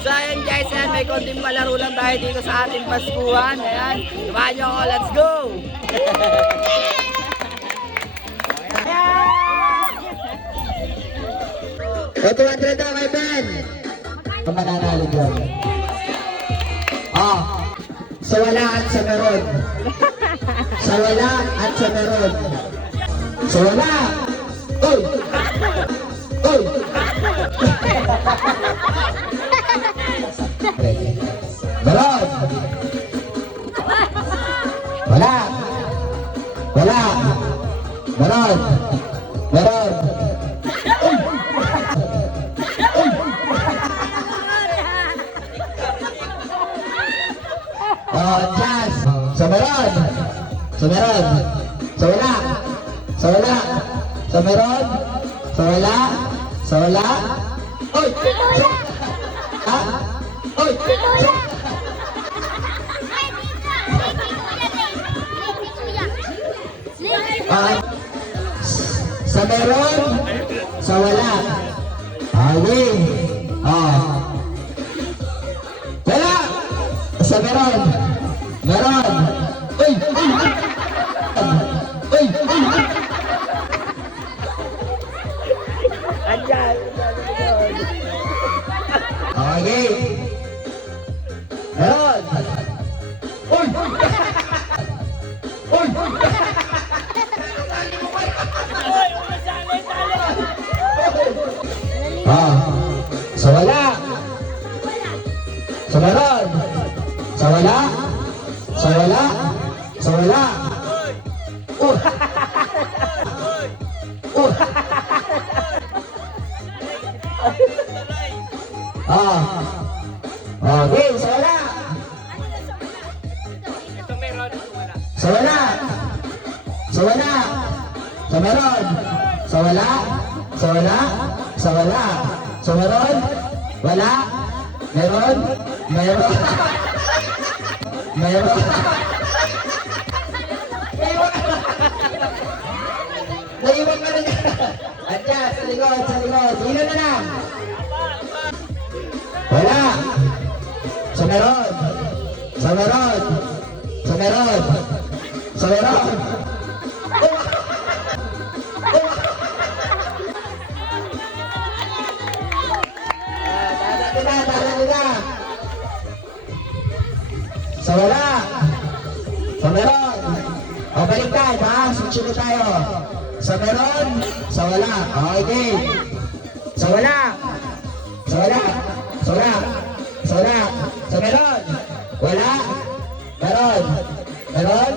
So ayan guys, ayan, may konting palaro lang tayo dito sa ating Paskuhan. Ayan, samahan nyo ako, let's go! O, 200 na, my friend. Ang mananalo dyan. Oh, sa wala at sa meron. Sa wala at sa meron. Sa wala. Uy! Uy! Meron. Wala. Wala. Meron. Meron. Oh, Jazz. Sa meron. Sa meron. Sa wala. Sa wala. Sa meron. Sa wala. Sa wala. Oy! Ha? Oy! Sa meron. Sa wala. Ali. Oh. Wala. Sa meron. Meron. Uy! Uy! Uy! Uy! Andyan! Okay. Meron. Uy! Uy! Ah. Sa wala. Sa meron. Sa wala. Sa wala. Sa wala. Ah. Okay, sa wala. Sa wala. Sa wala. Sa meron. Sa wala. Sa wala. Sa wala. Sa meron. Wala. Meron. Meron. Meron. Naiwan ka na niya. Adyan, sa likod, sa likod. Sino na lang? Wala. Sa meron. Sa meron. Sa meron. Sa meron. Sa wala. Sa meron. O baliktad ha. Sunod tayo. Sa meron. Sa wala. Okay. Sa wala. Sa wala. Sa wala. Sa wala. Sa meron. Wala. Meron. Meron.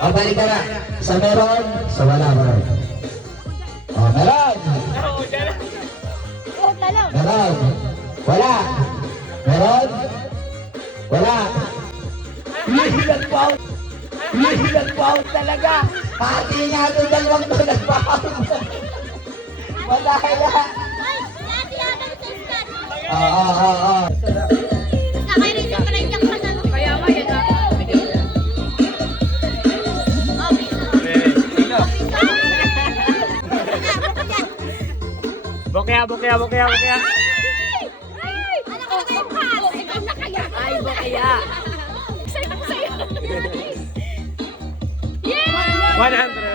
O baliktad na. Sa meron. Sa wala. Meron. O meron. Meron. Wala. Meron. Wala. Nag-pout talaga! Pati nga ito dalawang ito nag-pout. Wala kaya. Oo. Bokya! Ay, bokya! 100!